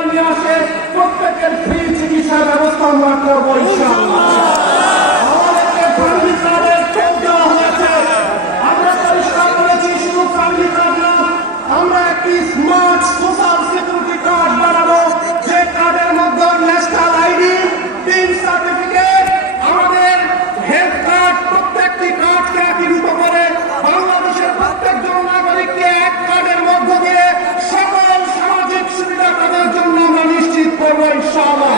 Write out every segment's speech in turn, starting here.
সরকার নিয়ে আসে প্রত্যেকের ফ্রি চিকিৎসার ব্যবস্থা আমরা করবো ইনশাআল্লাহ। আমাদেরকে ফ্যামিলি কার্ডের টোপ দেওয়া হয়েছে, আমরা পরিষ্কার করেছি শুধু ফ্যামিলি কার্ড না, আমরা একটি স্মার্ট সোশ্যাল সিকিউরিটি কার্ড বানাবো, যে কার্ডের মধ্যে ন্যাশনাল আইডি, টিন সার্টিফিকেট, আমাদের হেলথ কার্ড, প্রত্যেকটি কার্ডকে একীভূত করে বাংলাদেশের প্রত্যেকজন নাগরিককে এক কার্ডের মধ্য দিয়ে সকল সামাজিক সুবিধা তাদের জন্য আমরা নিশ্চিত করবো ইনশাআল্লাহ।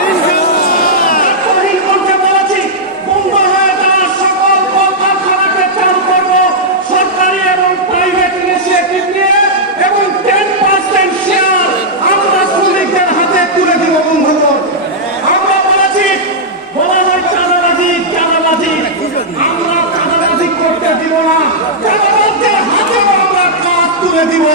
দিব